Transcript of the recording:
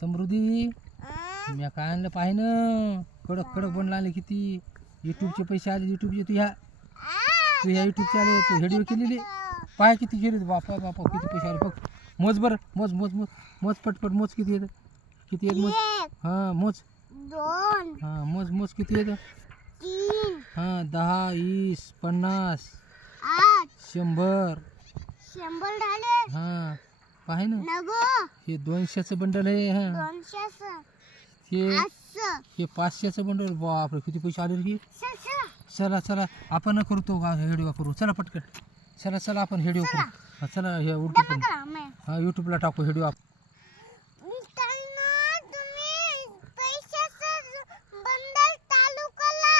समृद्धी मी काय आणलं पाहि ना कडक कडक बनला आले किती युट्यूबचे पैसे आले युट्यूबचे तू ह्या युट्यूबचे आले तू व्हिडिओ केलेले पाय किती गेले बापा बापा किती पैसे आले बघ मोज बरं मोज मोज मोज मोज पटपट मोज किती येतं किती येत मोज हां मोज 2 हां मोज मोज किती येतं 3 हां 10 20 50 8 100 100 झाले हां पाहे ना नगो हे 200चं बंडल आहे हां 200 हे 800 हे 500चं बंडल बापरे किती पैसे आले रे 600 चला चला आपण करतो व्हिडिओ करू चला पटकन चला चला आपण व्हिडिओ करू हा, चला हे यूट्यूब हां यूट्यूबला टाकू व्हिडिओ तुम्ही पैशाचं बंडल चालू करा